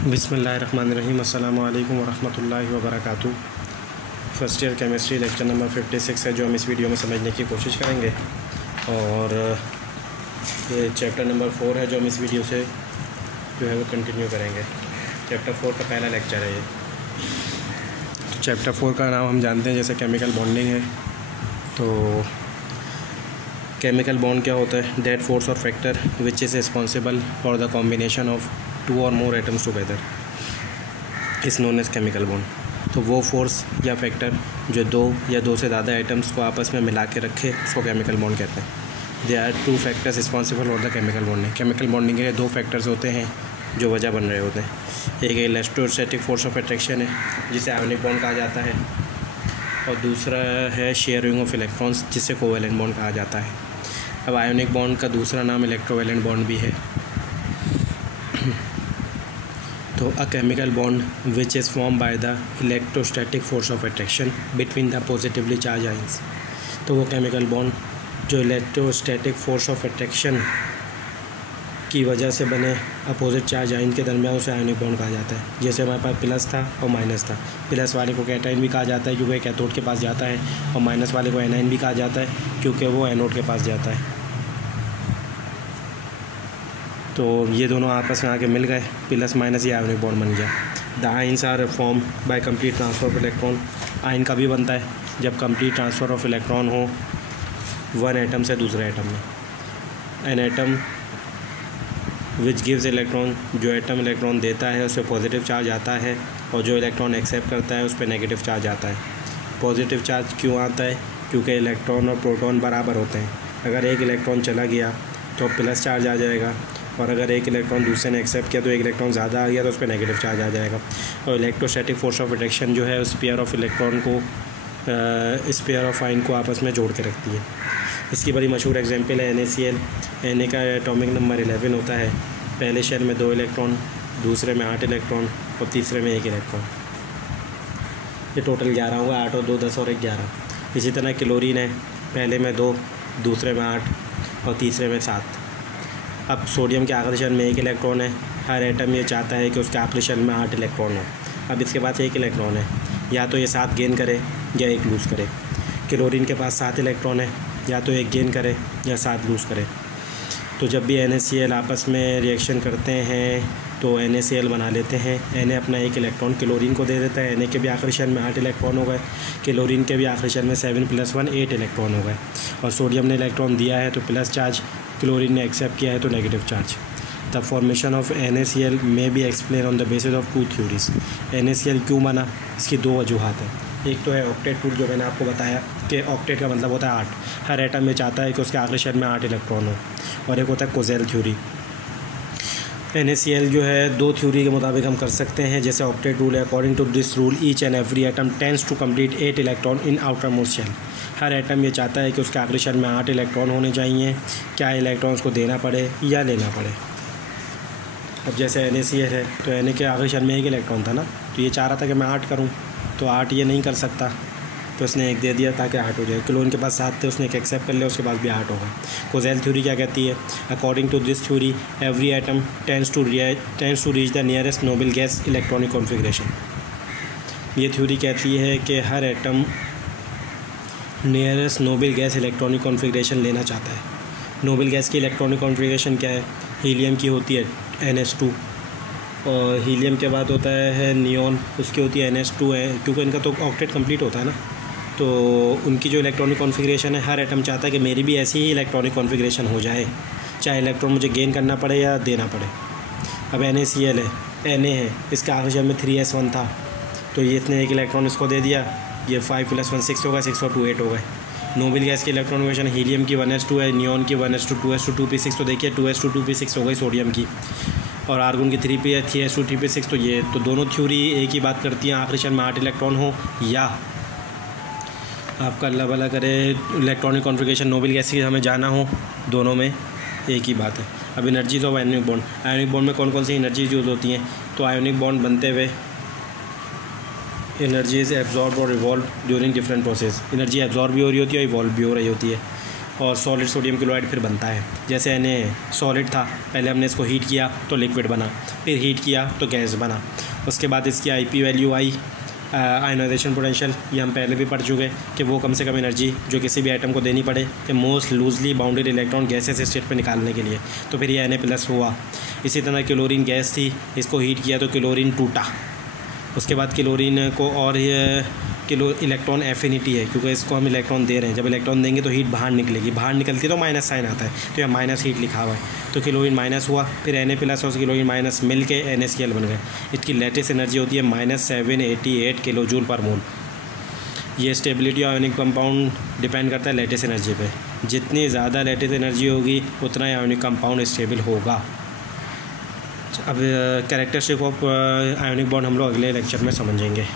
बिस्मिल्लाहिर्रहमानिर्रहीम अस्सलामु अलैकुम वरहमतुल्लाहि वबरकातुहू। First year chemistry lecture number 56 है जो हम इस वीडियो में समझने की कोशिश करेंगे, और ये चैप्टर नंबर 4 है जो हम इस वीडियो से जो है वो कंटिन्यू करेंगे। चैप्टर 4 का पहला लेक्चर है ये। तो चैप्टर 4 का नाम हम जानते हैं जैसे केमिकल बॉन्डिंग है। तो केमिकल बॉन्ड क्या होता है? That force or factor which is responsible for the combination of 2 or more atoms together is known as chemical bond. तो वो फोर्स या फैक्टर जो 2 या 2 से ज़्यादा एटम्स को आपस में मिला के रखे उसको केमिकल बॉन्ड कहते हैं। They are 2 factors responsible for the chemical bonding. Chemical bonding के लिए 2 फैक्टर्स होते हैं जो वजह बन रहे होते हैं। एक इलेक्ट्रोस्टैटिक फोर्स ऑफ अट्रैक्शन है जिसे आयोनिक बॉन्ड कहा जाता है, और दूसरा है शेयरिंग ऑफ इलेक्ट्रॉन्स जिसे कोवैलेंट बॉन्ड कहा जाता है। अब आयोनिक बॉन्ड का दूसरा नाम इलेक्ट्रोवैलेंट बॉन्ड भी है। तो a chemical bond which is form by the electrostatic force of attraction between the positively charge ions. तो वो केमिकल बॉन्ड जो इलेक्ट्रोस्टैटिक फोर्स ऑफ अट्रैक्शन की वजह से बने अपोजिट चार्ज आयन के दरमियान उसे आयोनिक बॉन्ड कहा जाता है। जैसे हमारे पास प्लस था और माइनस था। प्लस वाले को कैटाइन भी कहा जाता है क्योंकि कैथोड के पास जाता है, और माइनस वाले को एनाइन भी कहा जाता है क्योंकि वो एनोड के पास जाता है। तो ये दोनों आपस में आके मिल गए, प्लस माइनस ये आयोनिक बॉन्ड बन गया। The ions are form by complete transfer of electron. Ion कभी बनता है जब कंप्लीट ट्रांसफ़र ऑफ इलेक्ट्रॉन हो वन एटम से दूसरे एटम में। An atom which gives electron, जो एटम इलेक्ट्रॉन देता है उस पर पॉजिटिव चार्ज आता है, और जो इलेक्ट्रॉन एक्सेप्ट करता है उस पर नेगेटिव चार्ज आता है। पॉजिटिव चार्ज क्यों आता है? क्योंकि इलेक्ट्रॉन और प्रोटॉन बराबर होते हैं। अगर एक इलेक्ट्रॉन चला गया तो प्लस चार्ज आ जाएगा, और अगर एक इलेक्ट्रॉन दूसरे ने एक्सेप्ट किया तो एक इलेक्ट्रॉन ज़्यादा आ गया तो उस पर नेगेटिव चार्ज आ जाएगा। और इलेक्ट्रोस्टैटिक फोर्स ऑफ अट्रैक्शन जो है स्फीयर ऑफ इलेक्ट्रॉन को स्फीयर ऑफ आयन को आपस में जोड़ के रखती है। इसकी बड़ी मशहूर एग्जांपल है NaCl। Na का एटॉमिक नंबर 11 होता है। पहले शेल में 2 इलेक्ट्रॉन, दूसरे में 8 इलेक्ट्रॉन और तीसरे में 1 इलेक्ट्रॉन। ये टोटल 11 हुआ। 8 और 2 10 और 1 11। इसी तरह क्लोरीन है, पहले में 2, दूसरे में 8 और तीसरे में 7। अब सोडियम के आखिरी शेल में 1 इलेक्ट्रॉन है। हर एटम ये चाहता है कि उसके आखिरी शेल में 8 इलेक्ट्रॉन हो। अब इसके पास 1 इलेक्ट्रॉन है, या तो ये 7 गेन करे या 1 लूज़ करे। क्लोरीन के पास 7 इलेक्ट्रॉन है, या तो 1 गेन करे या 7 लूज़ करे। तो जब भी NaCl आपस में रिएक्शन करते हैं तो NaCl बना लेते हैं। Na अपना 1 इलेक्ट्रॉन क्लोरीन को दे देता है। Na के भी आखिरी शेल में 8 इलेक्ट्रॉन हो गए, क्लोरीन के भी आखिरी शेल में 7 + 1 8 इलेक्ट्रॉन हो गए। और सोडियम ने इलेक्ट्रॉन दिया है तो प्लस चार्ज, क्लोरीन ने एक्सेप्ट किया है तो negative charge. The formation of NaCl में B explain on the basis of 2 theories. NaCl क्यों बना, इसकी 2 वजूहात हैं। एक तो है ऑक्टेट रूल, जो मैंने आपको बताया कि ऑक्टेट का मतलब होता है 8। हर एटम में चाहता है कि उसके आखिरी शेल में 8 इलेक्ट्रॉन हो। और एक होता है कोज़ेल थ्योरी। NaCl जो है 2 थ्योरी के मुताबिक हम कर सकते हैं। जैसे ऑक्टेट रूल है, according to this rule each and every atom tends to complete 8 electron in outermost shell. हर एटम ये चाहता है कि उसके आखिरी शेल में 8 इलेक्ट्रॉन होने चाहिए, क्या इलेक्ट्रॉन्स को देना पड़े या लेना पड़े। अब जैसे NaCl है तो Na के आखिरी शेल में 1 इलेक्ट्रॉन था ना, तो ये चाह रहा था कि मैं 8 करूँ, तो 8 ये नहीं कर सकता तो उसने 1 दे दिया ताकि 8 हो जाए। क्लोरीन के पास 7 थे, उसने 1 एक्सेप्ट कर लिया, उसके पास भी 8 होगा। कोज़ेल थ्योरी क्या कहती है? According to this theory every atom tends to reach the nearest noble gas electronic configuration. ये थ्योरी कहती है कि हर atom nearest noble gas electronic configuration लेना चाहता है। नोबल गैस की इलेक्ट्रॉनिक कॉन्फ़िगरेशन क्या है? हीलियम की होती है NH2, और हीलियम के बाद होता है नियॉन, उसकी होती है NH2 है, क्योंकि इनका तो ऑक्टेट कंप्लीट होता है ना। तो उनकी जो इलेक्ट्रॉनिक कॉन्फ़िगरेशन है, हर एटम चाहता है कि मेरी भी ऐसी ही इलेक्ट्रॉनिक कॉन्फ़िगरेशन हो जाए, चाहे इलेक्ट्रॉन मुझे गेन करना पड़े या देना पड़े। अब NaCl है, Na है, इसका आखिरी शेल में 3s1 था, तो ये इसने 1 इलेक्ट्रॉन इसको दे दिया, ये 5 + 1 6 होगा, 6 और 2 8 हो गए। नोबल गैस की इलेक्ट्रॉनिक कॉन्फ़िगरेशन हीलियम की 1s2 है, नियॉन की 1s2 2s2 2p6, तो देखिए 2s2 2p6 हो गई सोडियम की, और आर्गन की 3p है 3s2 3p6। तो ये तो दोनों थ्योरी एक ही बात करती हैं, आखिरी शेल में 8 इलेक्ट्रॉन हो या आपका अल्लाह भला करे इलेक्ट्रॉनिक कॉन्फ़िगरेशन नोबल गैस की हमें जाना हो, दोनों में एक ही बात है। अब energies of ionic bond. Ionic bond में कौन कौन सी एनर्जीज यूज़ होती हैं? तो आयोनिक बॉन्ड बनते हुए एनर्जी इज़ एब्जॉर्ब और revolve during different process. Energy absorb भी हो रही होती है और इवॉल्व भी हो रही होती है। और सॉलिड सोडियम क्लोराइड फिर बनता है। जैसे सॉलिड था, पहले हमने इसको हीट किया तो लिक्विड बना, फिर हीट किया तो गैस बना। उसके बाद इसकी IP वैल्यू आई, आयनाइजेशन पोटेंशियल, ये हम पहले भी पढ़ चुके कि वो कम से कम एनर्जी जो किसी भी आइटम को देनी पड़े कि most loosely bounded electron gases state पे निकालने के लिए, तो फिर ये Na+ हुआ। इसी तरह क्लोरीन गैस थी, इसको हीट किया तो क्लोरीन टूटा। उसके बाद क्लोरीन को और ये इलेक्ट्रॉन एफिनिटी है, क्योंकि इसको हम इलेक्ट्रॉन दे रहे हैं, जब इलेक्ट्रॉन देंगे तो हीट बाहर निकलेगी, बाहर निकलती तो माइनस साइन आता है, तो यहाँ माइनस हीट लिखा हुआ है, तो क्लोरीन माइनस हुआ, फिर Na+ और क्लोरीन माइनस मिल के NaCl बन गए। इसकी लेटेस्ट एनर्जी होती है -788 किलोजूल पर मोल। ये स्टेबिलिटी आयोनिक कंपाउंड डिपेंड करता है लेटेस्ट एनर्जी पे, जितनी ज़्यादा लेटेस्ट एनर्जी होगी उतना ही आयोनिक कंपाउंड स्टेबल होगा। अब कैरेक्टरिस्टिक ऑफ आयोनिक बॉन्ड हम लोग अगले लेक्चर में समझेंगे।